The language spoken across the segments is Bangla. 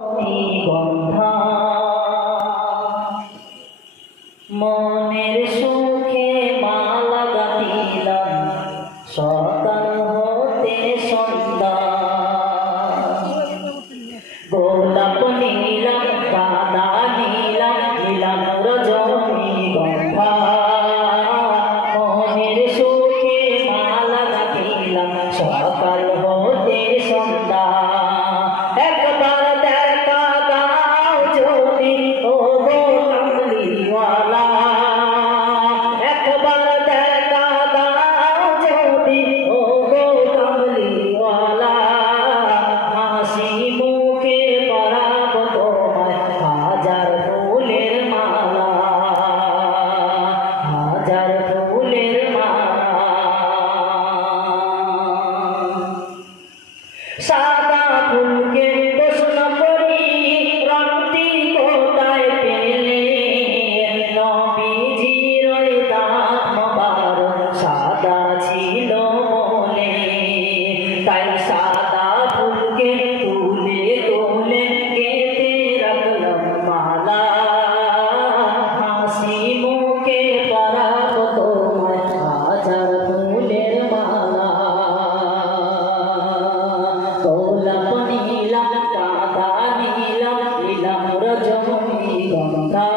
গন্ধা মনের সুখে মালা গাঁথিলাম সকাল হতে সন্ধ্যা গোলাপ নীলাম গাঁদা নীলাম নীলাম রজনীগন্ধা মনের সুখে মালা গাঁথিলাম সকাল হতে সন্ধ্যা একবার দেখা দাও যদি ও গো কামলিওয়ালা একবার দেখা দাও যদি ও গো কামলিওয়ালা হাসি মুখে পরাব তোমায় হাজার ফুলের মালা হাজার ফুলের মালা সাদা ফুলকে প্রশ্ন করি রংটি কোথায় পেলে নবীজির দাঁত মোবারক সাদা ছিল বলে তাই সাদা ফুলকে তুলে তুলে গেঁথে রাখলাম মালা হাসি মুখে পরাব তোমায় হাজার ফুলের মালা গোলাপ নীলাম গাঁদা নীলাম নীলাম রজনীগন্ধা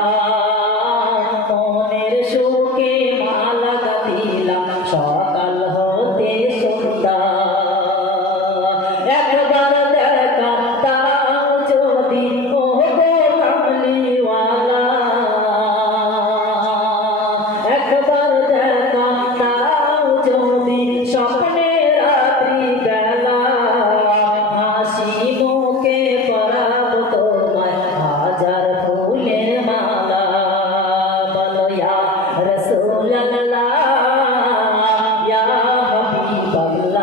মনের সুখে মালা গাঁথিলাম সকাল হতে সন্ধ্যা একবার দেখা দাও যদি ও গো কামলিওয়ালা একবার দেখা দাও যদি স্বপ্নে রাত্রি বেলা হাসি মুখে পরাব তোমায় হাজার ফুলের মালা বলো ইয়া রাসূলুল্লাহ ইয়া হাবিবাল্লাহ